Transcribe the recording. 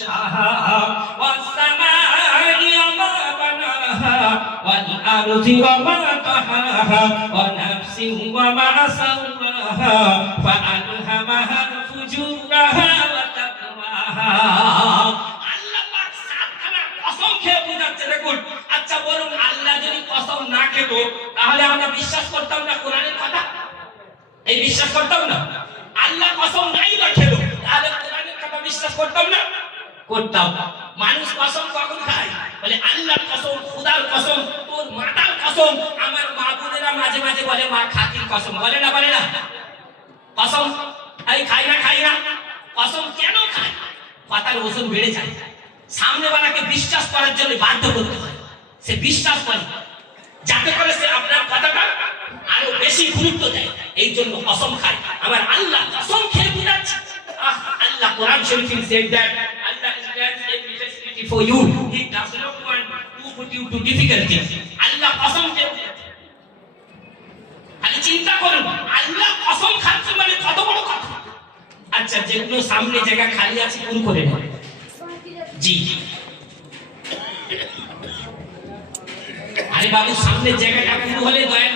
يغشاها والسماء وما بناها والأرض وما طحاها ونفس وما سواها فألهمها فجورها وتقواها আল্লাহ পাক সাতখানা কসম খেয়ে বোঝাচ্ছে দেখুন আচ্ছা বলুন আল্লাহ যদি কসম না খেত তাহলে আমরা বিশ্বাস করতাম না কোরআনের কথা এই বিশ্বাস করতাম না আল্লাহ কসম নাই বা খেলো তাহলে কোরআনের কথা বিশ্বাস করতাম না করতাম মানুষ কসম কখন খায় বলে আল্লাহর কসম খোদার কসম তোর মাতার কসম আমার মা বোনেরা মাঝে মাঝে বলে মা খাতির কসম বলে না কসম এই খাই না কসম কেন খায় কথার ওজন বেড়ে যায় সামনেওয়ালাকে বিশ্বাস করার জন্য বাধ্য করতে হয় সে বিশ্বাস করে যাতে করে সে আপনার কথাটা আরো বেশি গুরুত্ব দেয় এই জন্য কসম খায় আমার আল্লাহ কসম খেয়ে বোঝাচ্ছে আল্লাহ কোরআন শরীফে said that Allah is grants every facility for you he does not want to put you to difficulty আল্লাহ কসম খেয়ে খালি চিন্তা করুন আল্লাহ কসম খাচ্ছে মানে কত বড় কথা আচ্ছা যেগুলো সামনে জায়গা খালি আছে কোন করে নেন জি আরে বাবু সামনে জায়গাটা পুরো হলে দয়াল